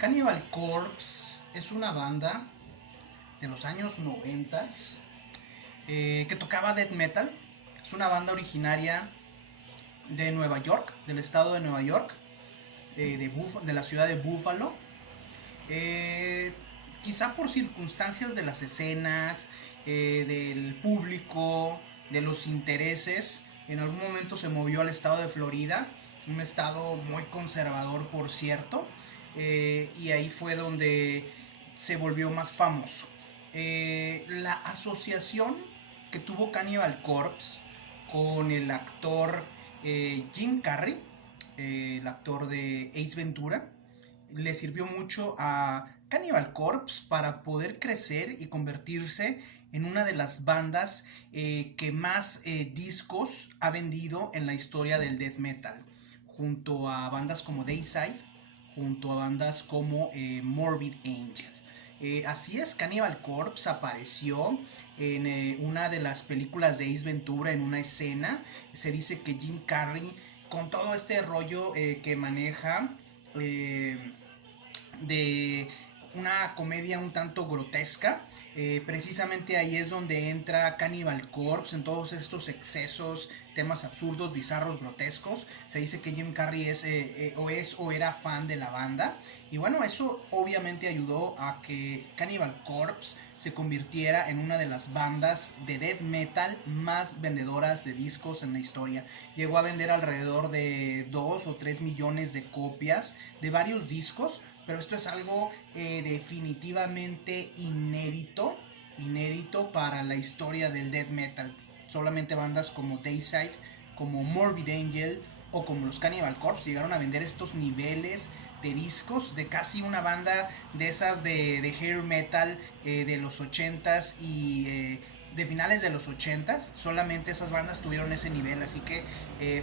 Cannibal Corpse es una banda de los años 90 que tocaba death metal. Es una banda originaria de Nueva York, del estado de Nueva York, de la ciudad de Buffalo. Eh, Quizá por circunstancias de las escenas, del público, de los intereses, en algún momento se movió al estado de Florida, un estado muy conservador por cierto, y ahí fue donde se volvió más famoso. La asociación que tuvo Cannibal Corpse con el actor Jim Carrey, el actor de Ace Ventura, le sirvió mucho a Cannibal Corpse para poder crecer y convertirse en una de las bandas que más discos ha vendido en la historia del death metal, junto a bandas como Dayside, junto a bandas como Morbid Angel. Así es, Cannibal Corpse apareció en una de las películas de Ace Ventura en una escena. Se dice que Jim Carrey, con todo este rollo que maneja, de una comedia un tanto grotesca, precisamente ahí es donde entra Cannibal Corpse en todos estos excesos, temas absurdos, bizarros, grotescos. Se dice que Jim Carrey es o era fan de la banda, y bueno, eso obviamente ayudó a que Cannibal Corpse se convirtiera en una de las bandas de death metal más vendedoras de discos en la historia. Llegó a vender alrededor de 2 o 3 millones de copias de varios discos, pero esto es algo definitivamente inédito para la historia del death metal. Solamente bandas como Dayside, como Morbid Angel o como los Cannibal Corpse llegaron a vender estos niveles de discos de casi una banda de esas de hair metal de los 80s y de finales de los 80s. Solamente esas bandas tuvieron ese nivel, así que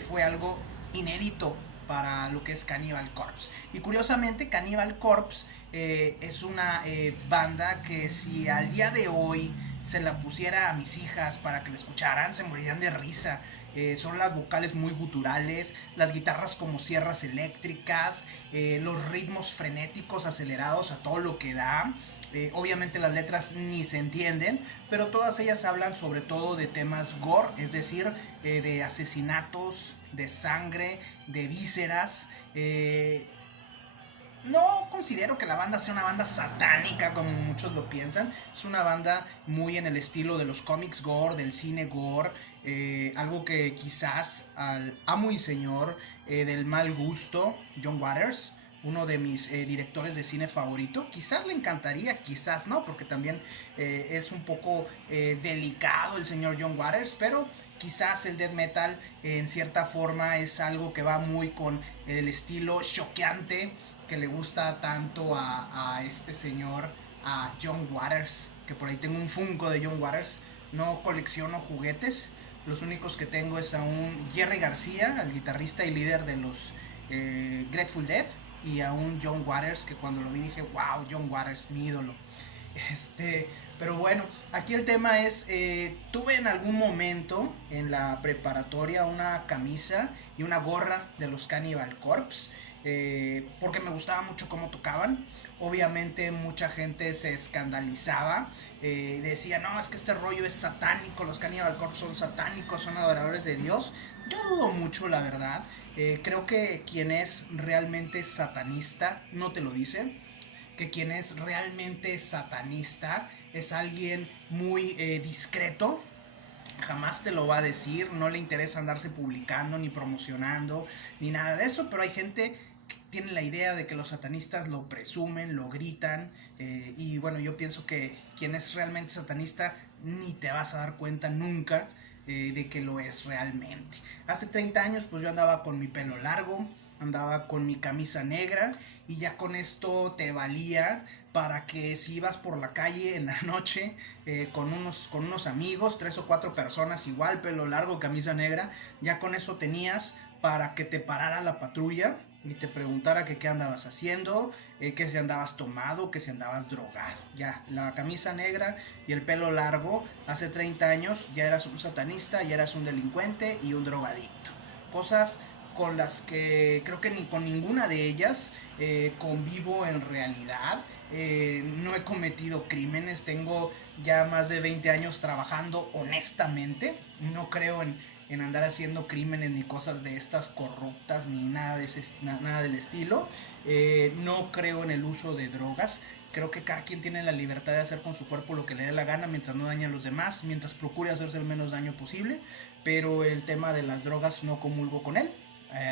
fue algo inédito para lo que es Cannibal Corpse. Y curiosamente Cannibal Corpse es una banda que si al día de hoy se la pusiera a mis hijas para que la escucharan, se morirían de risa. Son las vocales muy guturales, las guitarras como sierras eléctricas, los ritmos frenéticos acelerados a todo lo que da. Obviamente las letras ni se entienden, pero todas ellas hablan sobre todo de temas gore, es decir, de asesinatos, de sangre, de vísceras. No considero que la banda sea una banda satánica como muchos lo piensan. Es una banda muy en el estilo de los cómics gore, del cine gore, algo que quizás al amo y señor del mal gusto, John Waters, uno de mis directores de cine favorito, quizás le encantaría, quizás no, porque también es un poco delicado el señor John Waters, pero quizás el death metal en cierta forma es algo que va muy con el estilo choqueante que le gusta tanto a este señor, a John Waters, que por ahí tengo un Funko de John Waters. No colecciono juguetes, los únicos que tengo es a un Jerry García, el guitarrista y líder de los Grateful Dead, y a un John Waters que cuando lo vi dije, wow, John Waters, mi ídolo. Pero bueno, aquí el tema es, tuve en algún momento en la preparatoria una camisa y una gorra de los Cannibal Corpse, porque me gustaba mucho cómo tocaban. Obviamente mucha gente se escandalizaba, decía, no, es que este rollo es satánico, los Cannibal Corpse son satánicos, son adoradores de Dios. Yo dudo mucho, la verdad. Creo que quien es realmente satanista no te lo dice, que quien es realmente satanista es alguien muy discreto, jamás te lo va a decir, no le interesa andarse publicando ni promocionando ni nada de eso, pero hay gente que tiene la idea de que los satanistas lo presumen, lo gritan, y bueno, yo pienso que quien es realmente satanista ni te vas a dar cuenta nunca de que lo es realmente. Hace 30 años pues yo andaba con mi pelo largo, andaba con mi camisa negra, y ya con esto te valía para que si ibas por la calle en la noche con unos amigos, 3 o 4 personas igual, pelo largo, camisa negra, ya con eso tenías para que te parara la patrulla y te preguntara que qué andabas haciendo, que si andabas tomado, que si andabas drogado. Ya, la camisa negra y el pelo largo, hace 30 años ya eras un satanista, ya eras un delincuente y un drogadicto. Cosas con las que creo que ni con ninguna de ellas convivo en realidad. No he cometido crímenes, tengo ya más de 20 años trabajando honestamente. No creo en andar haciendo crímenes ni cosas de estas corruptas ni nada, nada del estilo. No creo en el uso de drogas. Creo que cada quien tiene la libertad de hacer con su cuerpo lo que le dé la gana mientras no dañe a los demás, mientras procure hacerse el menos daño posible. Pero el tema de las drogas no comulgo con él,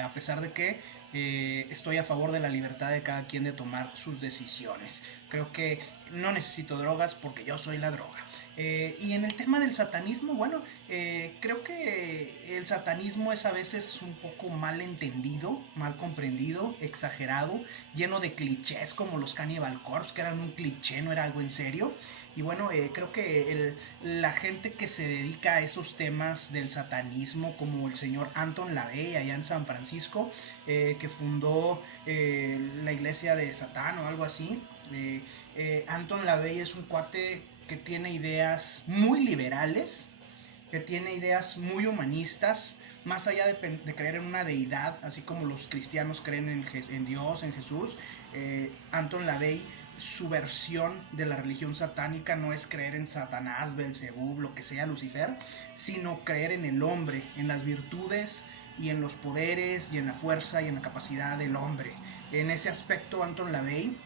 a pesar de que estoy a favor de la libertad de cada quien de tomar sus decisiones. Creo que no necesito drogas porque yo soy la droga. Y en el tema del satanismo, bueno, creo que el satanismo es a veces un poco mal entendido, mal comprendido, exagerado, lleno de clichés como los Cannibal Corpse, que eran un cliché, no era algo en serio. Y bueno, creo que la gente que se dedica a esos temas del satanismo, como el señor Anton LaVey allá en San Francisco, que fundó la iglesia de Satán o algo así. Anton LaVey es un cuate que tiene ideas muy liberales, que tiene ideas muy humanistas, más allá de creer en una deidad, así como los cristianos creen en Dios, en Jesús. Anton LaVey, su versión de la religión satánica no es creer en Satanás, Belzebub, lo que sea, Lucifer, sino creer en el hombre, en las virtudes y en los poderes y en la fuerza y en la capacidad del hombre. En ese aspecto Anton LaVey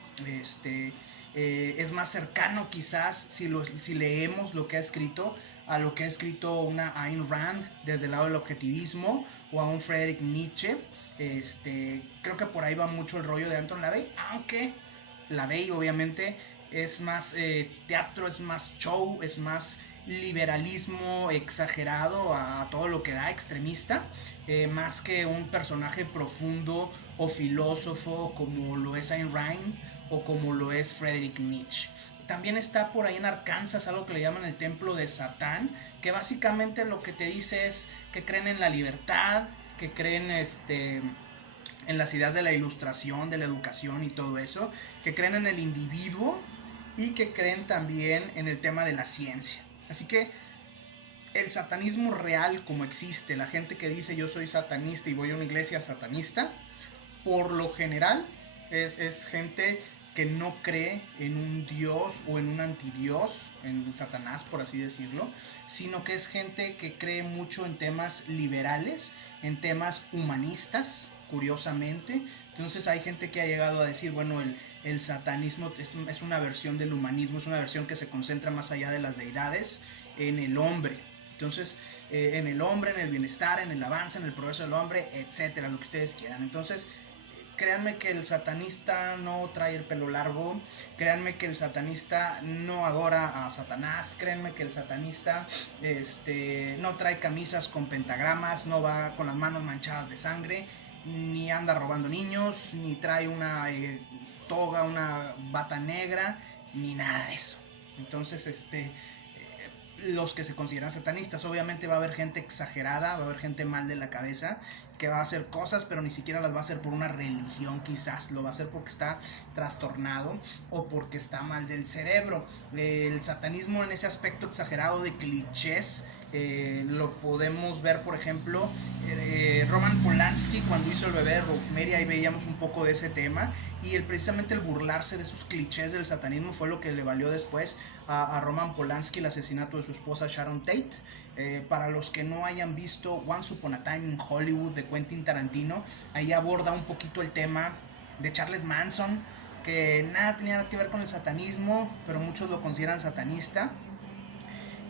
es más cercano quizás, si leemos lo que ha escrito, a lo que ha escrito una Ayn Rand desde el lado del objetivismo, o a un Friedrich Nietzsche. Creo que por ahí va mucho el rollo de Anton LaVey, aunque LaVey obviamente es más teatro, es más show, es más liberalismo exagerado a todo lo que da, extremista, más que un personaje profundo o filósofo como lo es Ayn Rand o como lo es Friedrich Nietzsche. También está por ahí en Arkansas algo que le llaman el templo de Satán, que básicamente lo que te dice es que creen en la libertad, que creen en las ideas de la ilustración, de la educación y todo eso, que creen en el individuo y que creen también en el tema de la ciencia. Así que el satanismo real como existe, la gente que dice yo soy satanista y voy a una iglesia satanista, por lo general es gente que no cree en un dios o en un antidios, en Satanás por así decirlo, sino que es gente que cree mucho en temas liberales, en temas humanistas, curiosamente. Entonces hay gente que ha llegado a decir, bueno, el satanismo es una versión del humanismo, es una versión que se concentra más allá de las deidades, en el hombre. Entonces, en el hombre, en el bienestar, en el avance, en el progreso del hombre, etcétera, lo que ustedes quieran. Entonces, créanme que el satanista no trae el pelo largo, créanme que el satanista no adora a Satanás, créanme que el satanista no trae camisas con pentagramas, no va con las manos manchadas de sangre, ni anda robando niños, ni trae una toga, una bata negra, ni nada de eso. Entonces, los que se consideran satanistas, obviamente va a haber gente exagerada, va a haber gente mal de la cabeza que va a hacer cosas, pero ni siquiera las va a hacer por una religión, quizás lo va a hacer porque está trastornado o porque está mal del cerebro. El satanismo en ese aspecto exagerado de clichés lo podemos ver, por ejemplo, Roman Polanski cuando hizo El bebé de Rosemary, ahí veíamos un poco de ese tema, y precisamente el burlarse de esos clichés del satanismo fue lo que le valió después a Roman Polanski el asesinato de su esposa Sharon Tate. Para los que no hayan visto Once Upon a Time in Hollywood de Quentin Tarantino, ahí aborda un poquito el tema de Charles Manson, que nada tenía que ver con el satanismo, pero muchos lo consideran satanista,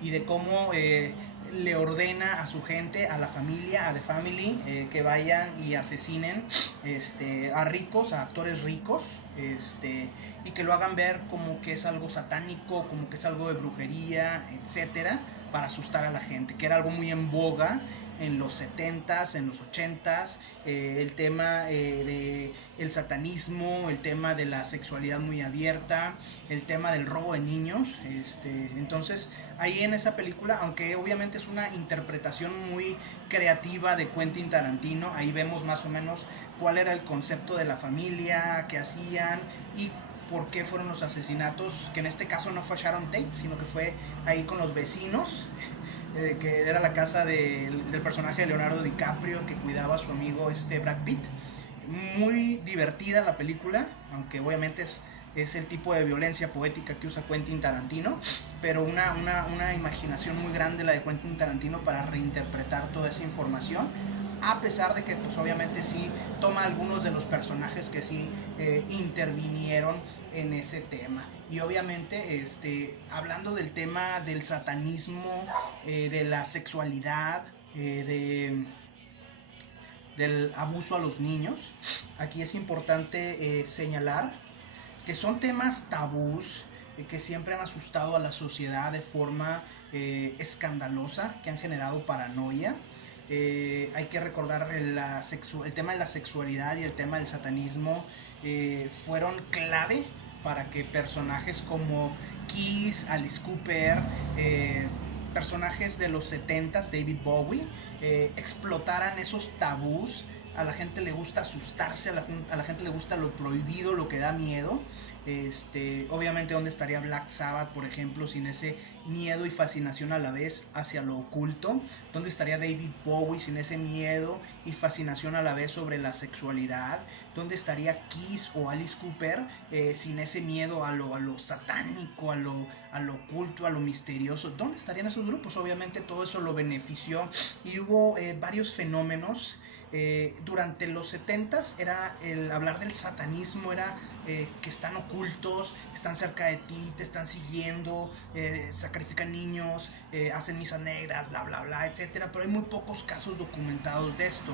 y de cómo le ordena a su gente, a la familia, a The Family, que vayan y asesinen a ricos, a actores ricos, y que lo hagan ver como que es algo satánico, como que es algo de brujería, etcétera, para asustar a la gente, que era algo muy en boga en los 70s, en los 80s, el tema de el satanismo, el tema de la sexualidad muy abierta, el tema del robo de niños. Entonces ahí en esa película, aunque obviamente es una interpretación muy creativa de Quentin Tarantino, ahí vemos más o menos cuál era el concepto de la familia, qué hacían y por qué fueron los asesinatos, que en este caso no fue Sharon Tate, sino que fue ahí con los vecinos. que era la casa del personaje de Leonardo DiCaprio que cuidaba a su amigo Brad Pitt. Muy divertida la película, aunque obviamente es el tipo de violencia poética que usa Quentin Tarantino, pero una imaginación muy grande la de Quentin Tarantino para reinterpretar toda esa información, a pesar de que pues obviamente sí toma algunos de los personajes que sí intervinieron en ese tema. Y obviamente hablando del tema del satanismo, de la sexualidad, del abuso a los niños, aquí es importante señalar que son temas tabús que siempre han asustado a la sociedad de forma escandalosa, que han generado paranoia. Hay que recordar el tema de la sexualidad y el tema del satanismo fueron clave para que personajes como Kiss, Alice Cooper, personajes de los 70s, David Bowie, explotaran esos tabús. A la gente le gusta asustarse, a la gente le gusta lo prohibido, lo que da miedo. Obviamente, ¿dónde estaría Black Sabbath, por ejemplo, sin ese miedo y fascinación a la vez hacia lo oculto? ¿Dónde estaría David Bowie sin ese miedo y fascinación a la vez sobre la sexualidad? ¿Dónde estaría Kiss o Alice Cooper sin ese miedo a lo satánico, a lo oculto, a lo misterioso? ¿Dónde estarían esos grupos? Obviamente todo eso lo benefició y hubo varios fenómenos. Durante los 70s era el hablar del satanismo, era que están ocultos, están cerca de ti, te están siguiendo, sacrifican niños, hacen misas negras, bla bla bla, etcétera. Pero hay muy pocos casos documentados de esto,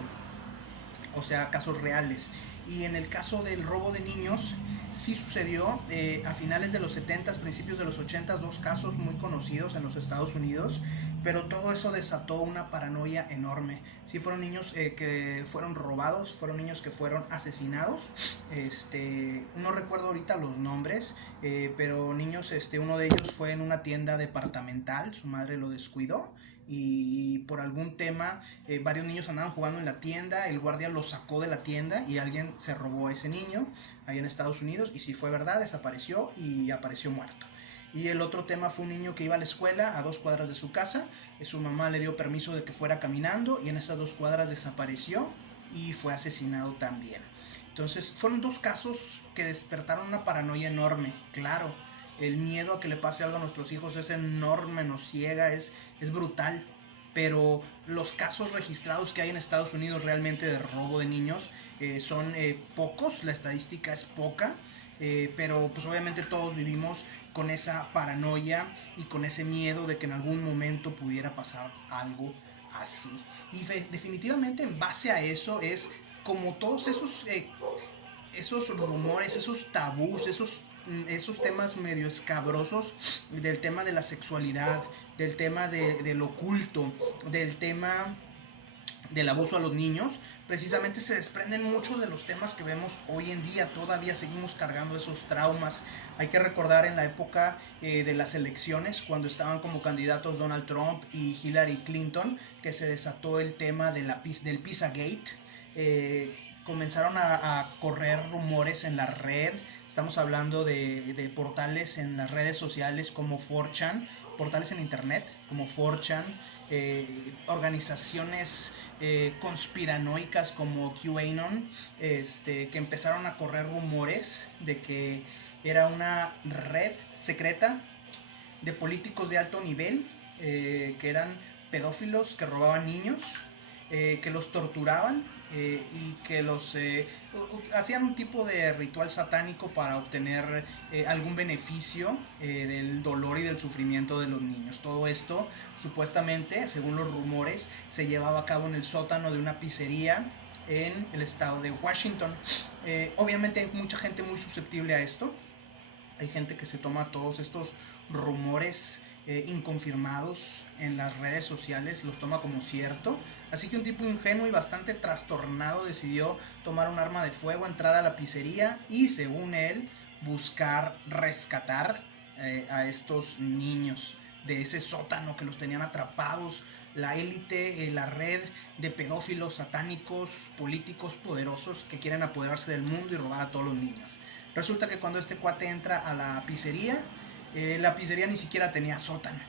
o sea, casos reales. Y en el caso del robo de niños, sí sucedió a finales de los 70s, principios de los 80s, dos casos muy conocidos en los Estados Unidos, pero todo eso desató una paranoia enorme. Sí fueron niños que fueron robados, fueron niños que fueron asesinados, no recuerdo ahorita los nombres, pero niños, uno de ellos fue en una tienda departamental, su madre lo descuidó, y por algún tema varios niños andaban jugando en la tienda, el guardia los sacó de la tienda y alguien se robó a ese niño ahí en Estados Unidos, y si fue verdad, desapareció y apareció muerto. Y el otro tema fue un niño que iba a la escuela a 2 cuadras de su casa, su mamá le dio permiso de que fuera caminando y en esas 2 cuadras desapareció y fue asesinado también. Entonces fueron 2 casos que despertaron una paranoia enorme. Claro, el miedo a que le pase algo a nuestros hijos es enorme, nos ciega, es brutal, pero los casos registrados que hay en Estados Unidos realmente de robo de niños son pocos, la estadística es poca, pero pues obviamente todos vivimos con esa paranoia y con ese miedo de que en algún momento pudiera pasar algo así. Y definitivamente en base a eso es como todos esos rumores, esos tabús, esos temas medio escabrosos del tema de la sexualidad, del tema del oculto, del tema del abuso a los niños, precisamente se desprenden mucho de los temas que vemos hoy en día. Todavía seguimos cargando esos traumas. Hay que recordar en la época de las elecciones, cuando estaban como candidatos Donald Trump y Hillary Clinton, que se desató el tema del Pizzagate. Comenzaron a correr rumores en la red. Estamos hablando de portales en las redes sociales como 4chan, portales en internet como 4chan, organizaciones conspiranoicas como QAnon, que empezaron a correr rumores de que era una red secreta de políticos de alto nivel, que eran pedófilos, que robaban niños, que los torturaban, y que los hacían un tipo de ritual satánico para obtener algún beneficio del dolor y del sufrimiento de los niños. Todo esto supuestamente, según los rumores, se llevaba a cabo en el sótano de una pizzería en el estado de Washington. Obviamente hay mucha gente muy susceptible a esto. Hay gente que se toma todos estos rumores inconfirmados en las redes sociales, los toma como cierto. Así que un tipo ingenuo y bastante trastornado decidió tomar un arma de fuego, entrar a la pizzería y, según él, buscar rescatar a estos niños de ese sótano que los tenían atrapados. La élite, la red de pedófilos satánicos, políticos poderosos que quieren apoderarse del mundo y robar a todos los niños. Resulta que cuando este cuate entra a la pizzería ni siquiera tenía sótano.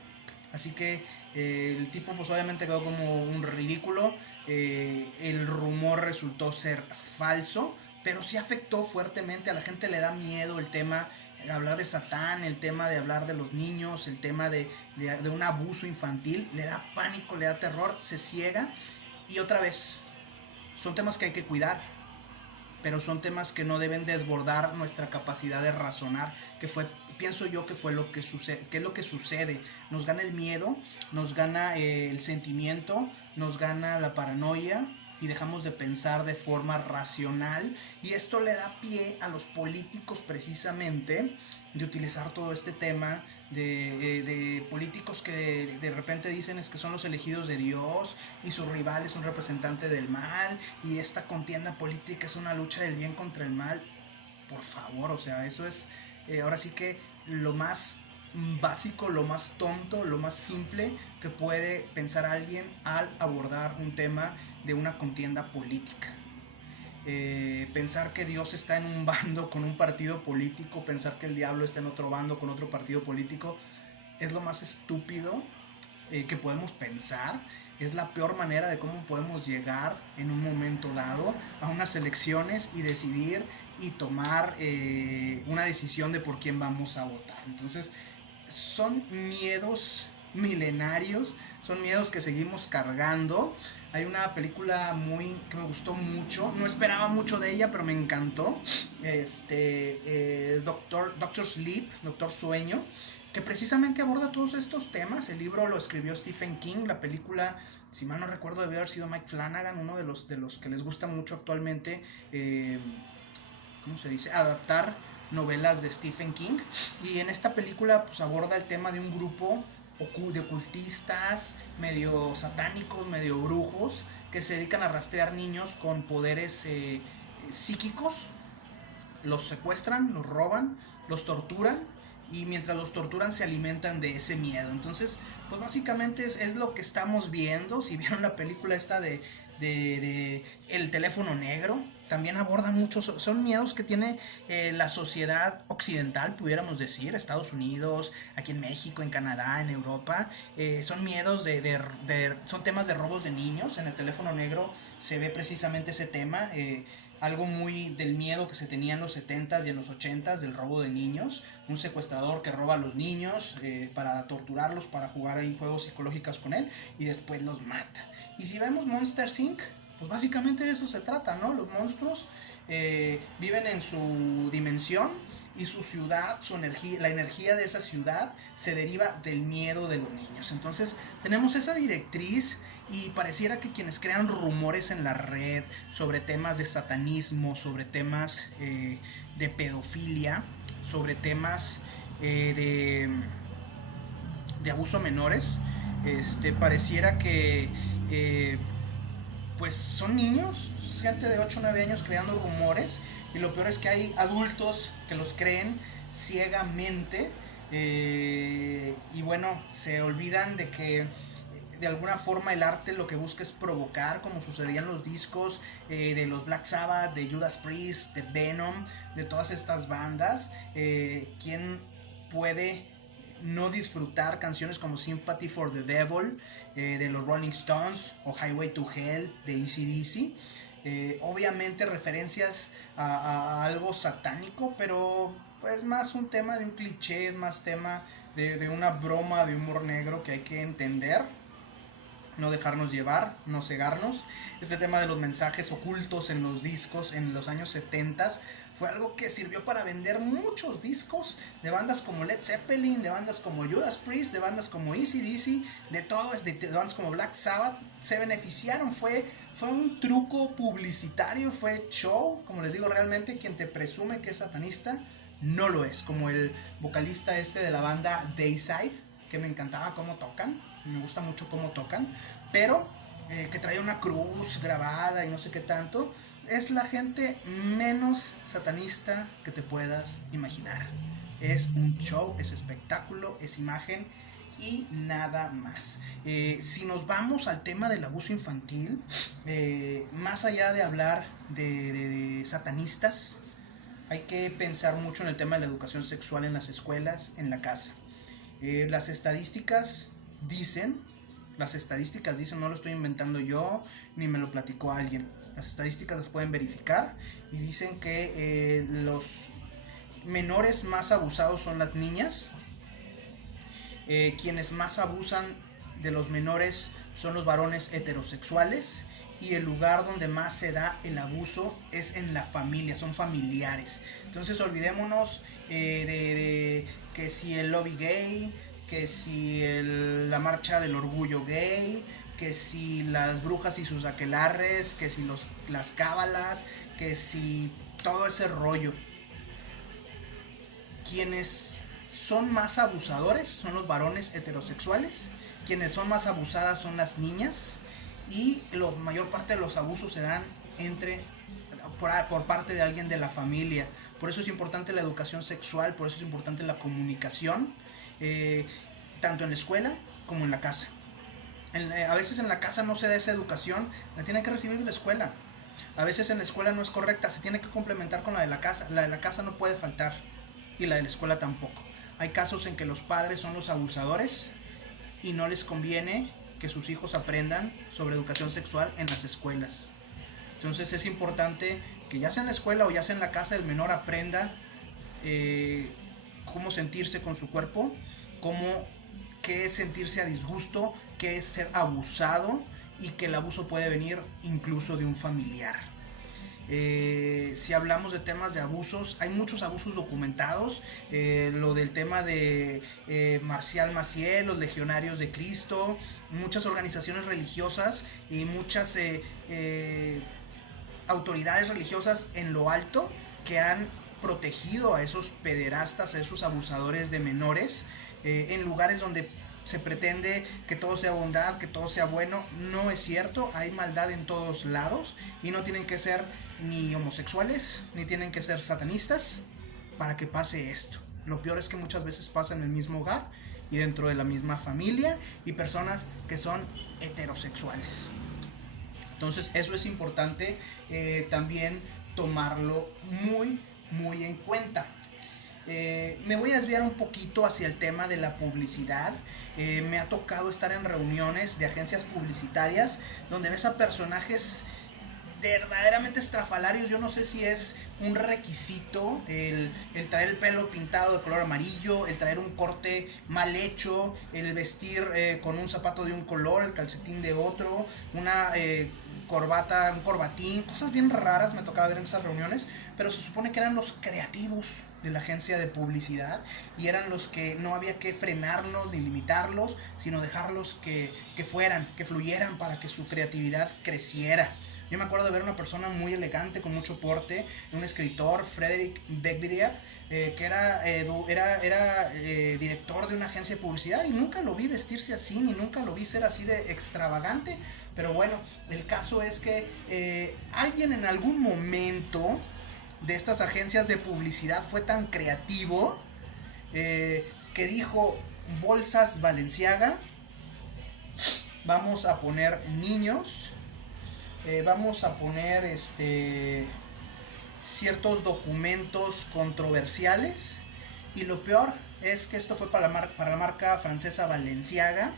Así que el tipo pues obviamente quedó como un ridículo. El rumor resultó ser falso, pero sí afectó fuertemente. A la gente le da miedo el tema de hablar de Satán, el tema de hablar de los niños, el tema de un abuso infantil. Le da pánico, le da terror, se ciega. Y otra vez, son temas que hay que cuidar, pero son temas que no deben desbordar nuestra capacidad de razonar, que fue, pienso yo que fue lo que sucede, que es lo que sucede. Nos gana el miedo, nos gana el sentimiento, nos gana la paranoia y dejamos de pensar de forma racional, y esto le da pie a los políticos precisamente de utilizar todo este tema de políticos que de repente dicen es que son los elegidos de Dios y su rival es un representante del mal y esta contienda política es una lucha del bien contra el mal. Por favor, o sea, eso es ahora sí que lo más básico, lo más tonto, lo más simple que puede pensar alguien al abordar un tema de una contienda política. Pensar que Dios está en un bando con un partido político, pensar que el diablo está en otro bando con otro partido político, es lo más estúpido que podemos pensar. Es la peor manera de cómo podemos llegar en un momento dado a unas elecciones y decidir y tomar una decisión de por quién vamos a votar. Entonces son miedos milenarios, son miedos que seguimos cargando. Hay una película que me gustó mucho, no esperaba mucho de ella, pero me encantó, Doctor Sleep, Doctor Sueño, que precisamente aborda todos estos temas. El libro lo escribió Stephen King, la película, si mal no recuerdo, debe haber sido Mike Flanagan, uno de los que les gusta mucho actualmente, ¿cómo se dice? Adaptar novelas de Stephen King. Y en esta película pues aborda el tema de un grupo de ocultistas, medio satánicos, medio brujos, que se dedican a rastrear niños con poderes psíquicos. Los secuestran, los roban, los torturan, y mientras los torturan se alimentan de ese miedo. Entonces, pues básicamente es lo que estamos viendo. Si vieron la película esta de El teléfono negro, también aborda muchos, son miedos que tiene la sociedad occidental, pudiéramos decir, Estados Unidos, aquí en México, en Canadá, en Europa. Son miedos son temas de robos de niños. En El teléfono negro se ve precisamente ese tema, algo muy del miedo que se tenía en los 70s y en los 80s del robo de niños. Un secuestrador que roba a los niños para torturarlos, para jugar ahí juegos psicológicos con él, y después los mata. Y si vemos Monster Inc., pues básicamente de eso se trata, ¿no? Los monstruos viven en su dimensión, y su ciudad, su energía, la energía de esa ciudad se deriva del miedo de los niños. Entonces tenemos esa directriz, y pareciera que quienes crean rumores en la red sobre temas de satanismo, sobre temas de pedofilia, sobre temas de abuso a menores, pareciera que pues son niños, gente de 8 o 9 años creando rumores, y lo peor es que hay adultos que los creen ciegamente, y bueno, se olvidan de que de alguna forma el arte lo que busca es provocar, como sucedía en los discos de los Black Sabbath, de Judas Priest, de Venom, de todas estas bandas. ¿Quién puede no disfrutar canciones como Sympathy for the Devil de los Rolling Stones, o Highway to Hell de AC/DC? Obviamente referencias a algo satánico, pero es más un tema de un cliché, es más tema de una broma de humor negro que hay que entender, no dejarnos llevar, no cegarnos. Este tema de los mensajes ocultos en los discos en los años 70 fue algo que sirvió para vender muchos discos de bandas como Led Zeppelin, de bandas como Judas Priest, de bandas como AC/DC, de todo, de bandas como Black Sabbath. Se beneficiaron, fue un truco publicitario, fue show. Como les digo, realmente quien te presume que es satanista no lo es, como el vocalista de la banda Dayside, que me encantaba cómo tocan, me gusta mucho cómo tocan, pero que trae una cruz grabada y no sé qué tanto. Es la gente menos satanista que te puedas imaginar. Es un show, es espectáculo, es imagen y nada más. Si nos vamos al tema del abuso infantil, más allá de hablar de satanistas, hay que pensar mucho en el tema de la educación sexual en las escuelas, en la casa. Las estadísticas dicen, las estadísticas dicen, no lo estoy inventando yo, ni me lo platicó alguien. Las estadísticas las pueden verificar y dicen que los menores más abusados son las niñas. Quienes más abusan de los menores son los varones heterosexuales, y el lugar donde más se da el abuso es en la familia, son familiares. Entonces olvidémonos de que si el lobby gay, que si la marcha del orgullo gay, que si las brujas y sus aquelarres, que si las cábalas, que si todo ese rollo. Quienes son más abusadores son los varones heterosexuales, quienes son más abusadas son las niñas, y la mayor parte de los abusos se dan por parte de alguien de la familia. Por eso es importante la educación sexual, por eso es importante la comunicación, tanto en la escuela como en la casa. A veces en la casa no se da esa educación, la tienen que recibir de la escuela. A veces en la escuela no es correcta, se tiene que complementar con la de la casa. La de la casa no puede faltar, y la de la escuela tampoco. Hay casos en que los padres son los abusadores y no les conviene que sus hijos aprendan sobre educación sexual en las escuelas. Entonces es importante que ya sea en la escuela o ya sea en la casa, el menor aprenda cómo sentirse con su cuerpo, qué es sentirse a disgusto, qué es ser abusado, y que el abuso puede venir incluso de un familiar. Si hablamos de temas de abusos, hay muchos abusos documentados. Lo del tema de Marcial Maciel, los Legionarios de Cristo, muchas organizaciones religiosas y muchas autoridades religiosas en lo alto que han protegido a esos pederastas, a esos abusadores de menores, en lugares donde se pretende que todo sea bondad, que todo sea bueno. No es cierto, hay maldad en todos lados, y no tienen que ser ni homosexuales, ni tienen que ser satanistas para que pase esto. Lo peor es que muchas veces pasa en el mismo hogar y dentro de la misma familia, y personas que son heterosexuales. Entonces eso es importante también tomarlo muy, muy en cuenta. Me voy a desviar un poquito hacia el tema de la publicidad. Me ha tocado estar en reuniones de agencias publicitarias donde ves a personajes verdaderamente estrafalarios. Yo no sé si es un requisito el traer el pelo pintado de color amarillo, el traer un corte mal hecho, el vestir con un zapato de un color, el calcetín de otro, una corbata, un corbatín, cosas bien raras me tocaba ver en esas reuniones. Pero se supone que eran los creativos de la agencia de publicidad, y eran los que no había que frenarlos ni limitarlos, sino dejarlos que fluyeran para que su creatividad creciera. Yo me acuerdo de ver una persona muy elegante, con mucho porte, un escritor, Frederick Becberier, que era director de una agencia de publicidad, y nunca lo vi vestirse así, ni nunca lo vi ser así de extravagante. Pero bueno, el caso es que alguien en algún momento de estas agencias de publicidad fue tan creativo que dijo: bolsas Balenciaga, vamos a poner niños, vamos a poner ciertos documentos controversiales. Y lo peor es que esto fue para la marca francesa Balenciaga,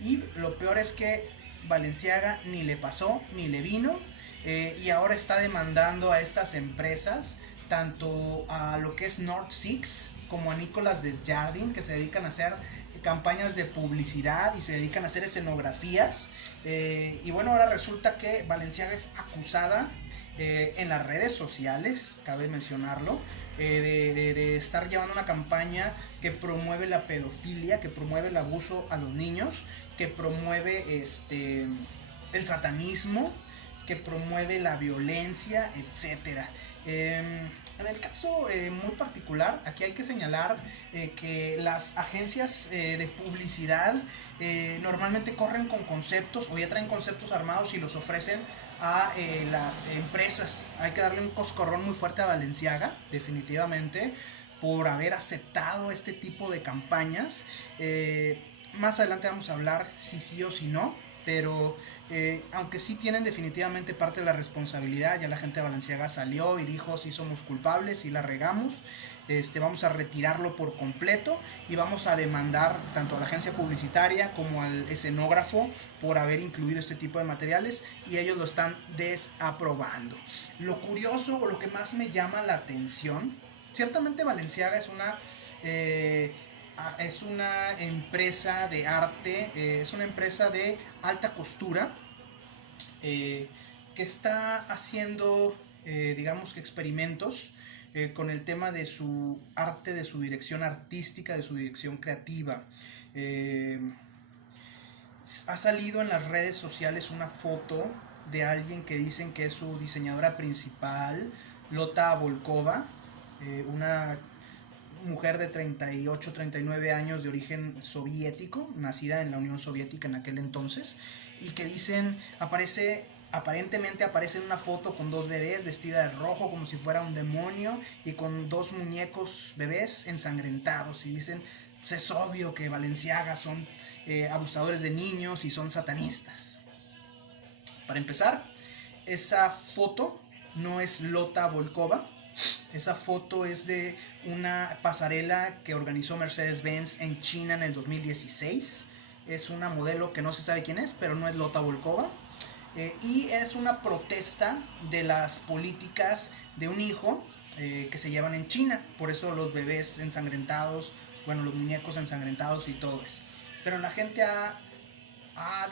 y lo peor es que Balenciaga ni le pasó ni le vino. Y ahora está demandando a estas empresas, tanto a lo que es North Six como a Nicolas Desjardins, que se dedican a hacer campañas de publicidad y se dedican a hacer escenografías. Y bueno, ahora resulta que Balenciaga es acusada en las redes sociales, cabe mencionarlo, de estar llevando una campaña que promueve la pedofilia, que promueve el abuso a los niños, que promueve el satanismo, que promueve la violencia, etcétera. En el caso muy particular, aquí hay que señalar que las agencias de publicidad normalmente corren con conceptos, o ya traen conceptos armados y los ofrecen a las empresas. Hay que darle un coscorrón muy fuerte a Balenciaga, definitivamente, por haber aceptado este tipo de campañas. Más adelante vamos a hablar si sí o si no. pero aunque sí tienen definitivamente parte de la responsabilidad, ya la gente de Balenciaga salió y dijo sí somos culpables, sí la regamos, vamos a retirarlo por completo y vamos a demandar tanto a la agencia publicitaria como al escenógrafo por haber incluido este tipo de materiales, y ellos lo están desaprobando. Lo curioso o lo que más me llama la atención, ciertamente Balenciaga es una empresa de arte, es una empresa de alta costura, que está haciendo, digamos que experimentos con el tema de su arte, de su dirección artística, de su dirección creativa. Ha salido en las redes sociales una foto de alguien que dicen que es su diseñadora principal, Lotta Volkova, una mujer de 38, 39 años de origen soviético, nacida en la Unión Soviética en aquel entonces, y que dicen, aparentemente aparece en una foto con dos bebés vestida de rojo como si fuera un demonio y con dos muñecos bebés ensangrentados, y dicen, pues es obvio que Balenciaga son abusadores de niños y son satanistas. Para empezar, esa foto no es Lotta Volkova. Esa foto es de una pasarela que organizó Mercedes-Benz en China en el 2016. Es una modelo que no se sabe quién es, pero no es Lotta Volkova. Y es una protesta de las políticas de un hijo que se llevan en China. Por eso los bebés ensangrentados, bueno, los muñecos ensangrentados y todo eso. Pero la gente ha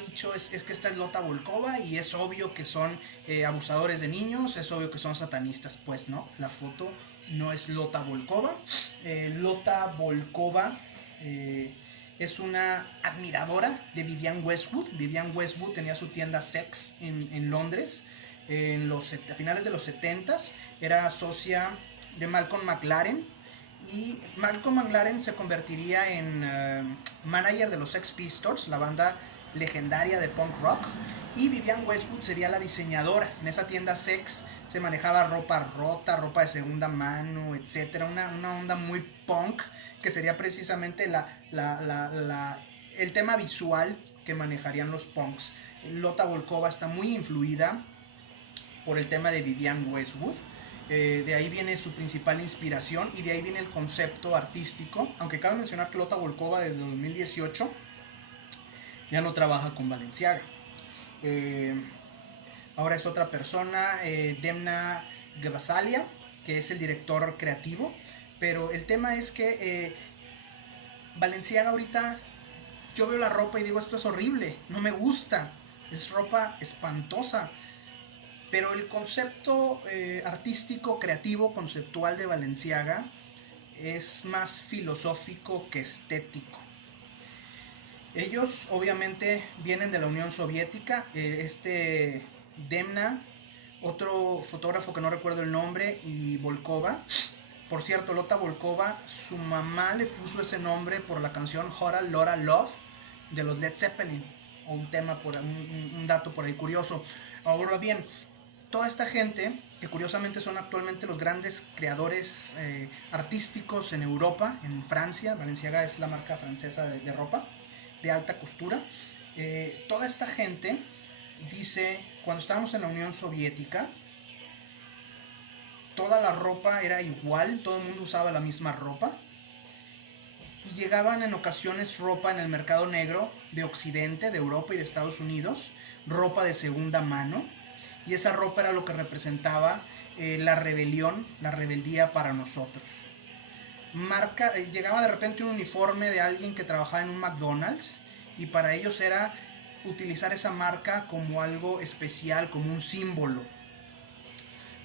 dicho es que esta es Lotta Volkova y es obvio que son abusadores de niños, es obvio que son satanistas. Pues no, la foto no es Lotta Volkova. Lotta Volkova es una admiradora de Vivienne Westwood. Vivienne Westwood tenía su tienda Sex en Londres a finales de los 70s. Era socia de Malcolm McLaren, y Malcolm McLaren se convertiría en manager de los Sex Pistols, la banda legendaria de punk rock, y Vivienne Westwood sería la diseñadora. En esa tienda Sex se manejaba ropa rota, ropa de segunda mano, etcétera, una onda muy punk, que sería precisamente el tema visual que manejarían los punks. Lotta Volkova está muy influida por el tema de Vivienne Westwood. De ahí viene su principal inspiración y de ahí viene el concepto artístico, aunque cabe mencionar que Lotta Volkova desde 2018 ya no trabaja con Balenciaga. Ahora es otra persona, Demna Gvasalia, que es el director creativo. Pero el tema es que Balenciaga ahorita, yo veo la ropa y digo, esto es horrible, no me gusta, es ropa espantosa. Pero el concepto artístico, creativo, conceptual de Balenciaga es más filosófico que estético. Ellos obviamente vienen de la Unión Soviética. Demna, otro fotógrafo que no recuerdo el nombre, y Volkova. Por cierto, Lotta Volkova, su mamá le puso ese nombre por la canción Hora Lotta Love de los Led Zeppelin. O un dato por ahí curioso. Ahora bien, toda esta gente, que curiosamente son actualmente los grandes creadores artísticos en Europa, en Francia. Balenciaga es la marca francesa de ropa de alta costura. Toda esta gente dice, cuando estábamos en la Unión Soviética, toda la ropa era igual, todo el mundo usaba la misma ropa, y llegaban en ocasiones ropa en el mercado negro de Occidente, de Europa y de Estados Unidos, ropa de segunda mano, y esa ropa era lo que representaba la rebelión, la rebeldía para nosotros. Llegaba de repente un uniforme de alguien que trabajaba en un McDonald's, y para ellos era utilizar esa marca como algo especial, como un símbolo.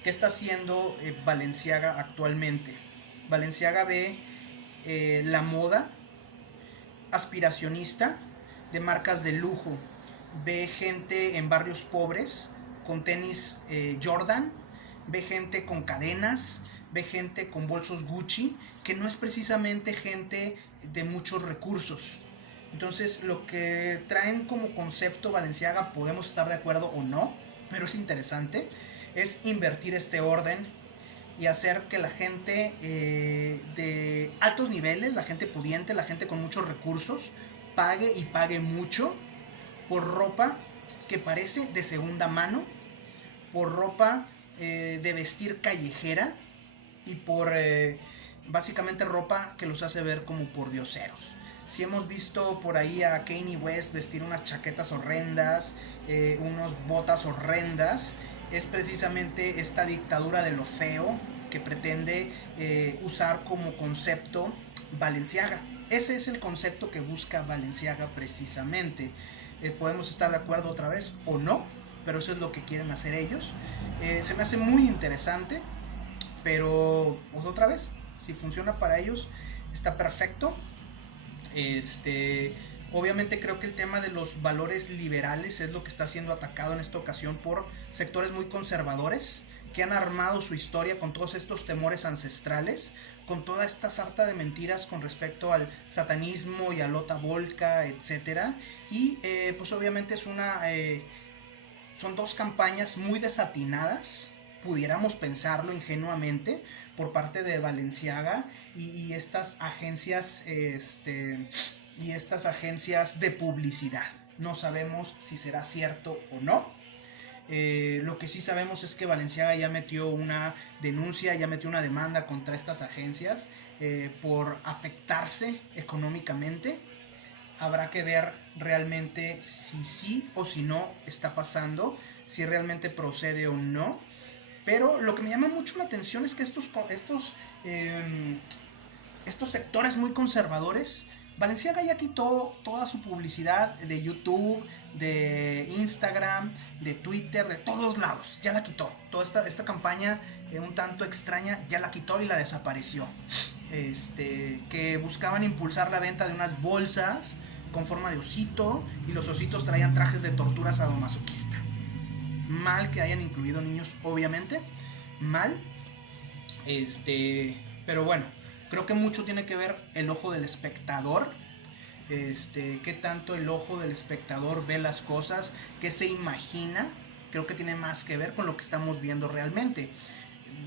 ¿Qué está haciendo Balenciaga actualmente? Balenciaga ve la moda aspiracionista de marcas de lujo, ve gente en barrios pobres con tenis Jordan, ve gente con cadenas, ve gente con bolsos Gucci, que no es precisamente gente de muchos recursos. Entonces, lo que traen como concepto Balenciaga, podemos estar de acuerdo o no, pero es interesante, es invertir este orden y hacer que la gente de altos niveles, la gente pudiente, la gente con muchos recursos, pague y pague mucho por ropa que parece de segunda mano, por ropa de vestir callejera y por básicamente ropa que los hace ver como pordioseros. Si hemos visto por ahí a Kanye West vestir unas chaquetas horrendas, unas botas horrendas, es precisamente esta dictadura de lo feo que pretende usar como concepto Balenciaga. Ese es el concepto que busca Balenciaga precisamente. Podemos estar de acuerdo otra vez o no, pero eso es lo que quieren hacer ellos. Se me hace muy interesante, pero pues, otra vez, si funciona para ellos, está perfecto. Obviamente creo que el tema de los valores liberales es lo que está siendo atacado en esta ocasión por sectores muy conservadores que han armado su historia con todos estos temores ancestrales, con toda esta sarta de mentiras con respecto al satanismo y a Lota Volca, etc. Y pues obviamente son dos campañas muy desatinadas, pudiéramos pensarlo ingenuamente, por parte de Balenciaga y estas agencias de publicidad. No sabemos si será cierto o no. Lo que sí sabemos es que Balenciaga ya metió una denuncia, ya metió una demanda contra estas agencias por afectarse económicamente. Habrá que ver realmente si sí o si no está pasando, si realmente procede o no. Pero lo que me llama mucho la atención es que estos sectores muy conservadores, Balenciaga ya quitó toda su publicidad de YouTube, de Instagram, de Twitter, de todos lados. Ya la quitó. Toda esta campaña un tanto extraña ya la quitó y la desapareció. Que buscaban impulsar la venta de unas bolsas con forma de osito y los ositos traían trajes de tortura sadomasoquista. Mal que hayan incluido niños, obviamente. Mal. Pero bueno, creo que mucho tiene que ver el ojo del espectador. Qué tanto el ojo del espectador ve las cosas, qué se imagina. Creo que tiene más que ver con lo que estamos viendo realmente.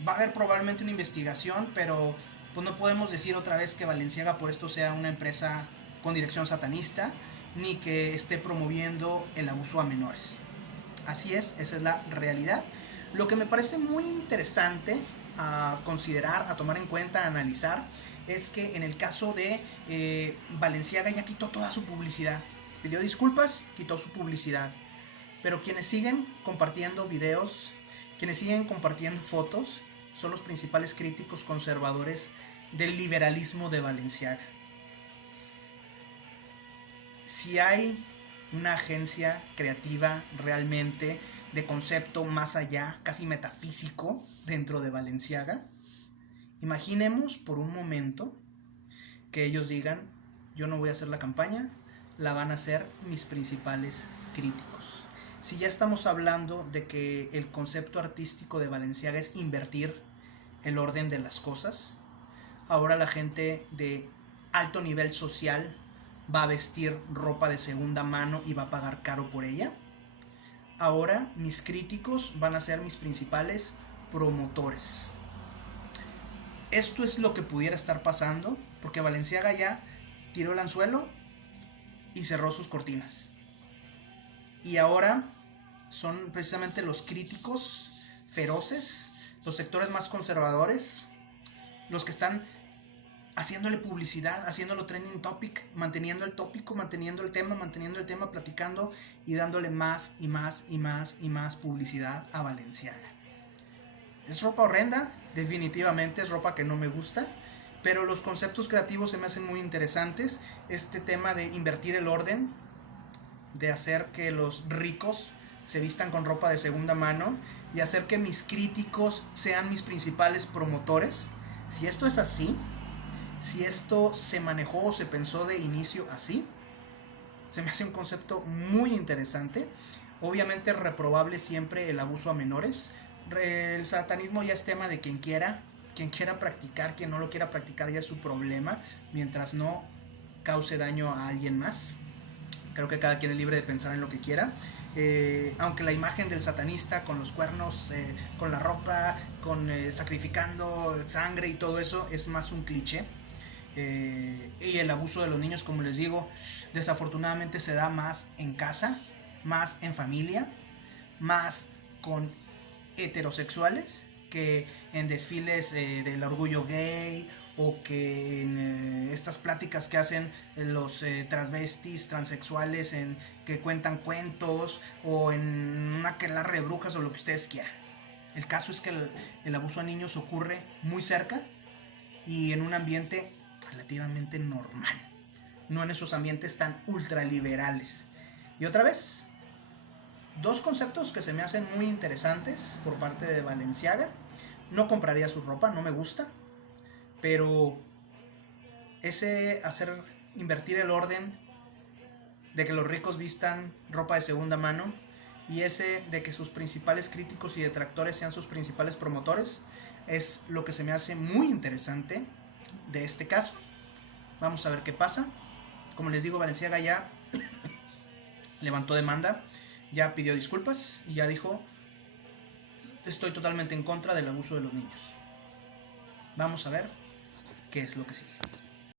Va a haber probablemente una investigación, pero pues no podemos decir otra vez que Balenciaga por esto sea una empresa con dirección satanista, ni que esté promoviendo el abuso a menores. Así es, esa es la realidad. Lo que me parece muy interesante a considerar, a tomar en cuenta, a analizar, es que en el caso de Balenciaga ya quitó toda su publicidad. Pidió disculpas, quitó su publicidad. Pero quienes siguen compartiendo videos, quienes siguen compartiendo fotos, son los principales críticos conservadores del liberalismo de Balenciaga. Si hay una agencia creativa realmente de concepto más allá, casi metafísico, dentro de Balenciaga, imaginemos por un momento que ellos digan: yo no voy a hacer la campaña, la van a hacer mis principales críticos. Si ya estamos hablando de que el concepto artístico de Balenciaga es invertir el orden de las cosas, ahora la gente de alto nivel social va a vestir ropa de segunda mano y va a pagar caro por ella. Ahora mis críticos van a ser mis principales promotores. Esto es lo que pudiera estar pasando, porque Balenciaga ya tiró el anzuelo y cerró sus cortinas. Y ahora son precisamente los críticos feroces, los sectores más conservadores, los que están haciéndole publicidad, haciéndolo trending topic, manteniendo el tópico, manteniendo el tema, platicando y dándole más y más y más y más publicidad a Balenciaga. Es ropa horrenda, definitivamente es ropa que no me gusta, pero los conceptos creativos se me hacen muy interesantes. Este tema de invertir el orden, de hacer que los ricos se vistan con ropa de segunda mano y hacer que mis críticos sean mis principales promotores. Si esto es así, si esto se manejó o se pensó de inicio así, se me hace un concepto muy interesante. Obviamente reprobable siempre el abuso a menores. El satanismo ya es tema de quien quiera practicar, quien no lo quiera practicar ya es su problema, mientras no cause daño a alguien más. Creo que cada quien es libre de pensar en lo que quiera. Aunque la imagen del satanista con los cuernos, con la ropa, sacrificando sangre y todo eso es más un cliché. Y el abuso de los niños, como les digo, desafortunadamente se da más en casa. más en familia, más con heterosexuales, que en desfiles del orgullo gay, o que en estas pláticas que hacen los transvestis, transexuales, que cuentan cuentos, o en una aquelarre de brujas, o lo que ustedes quieran. El caso es que el abuso a niños ocurre muy cerca y en un ambiente relativamente normal, no en esos ambientes tan ultraliberales. Y otra vez, dos conceptos que se me hacen muy interesantes por parte de Balenciaga. No compraría su ropa, no me gusta, pero ese invertir el orden de que los ricos vistan ropa de segunda mano, y ese de que sus principales críticos y detractores sean sus principales promotores, es lo que se me hace muy interesante de este caso. Vamos a ver qué pasa. Como les digo, Balenciaga ya levantó demanda, ya pidió disculpas y ya dijo: estoy totalmente en contra del abuso de los niños. Vamos a ver qué es lo que sigue.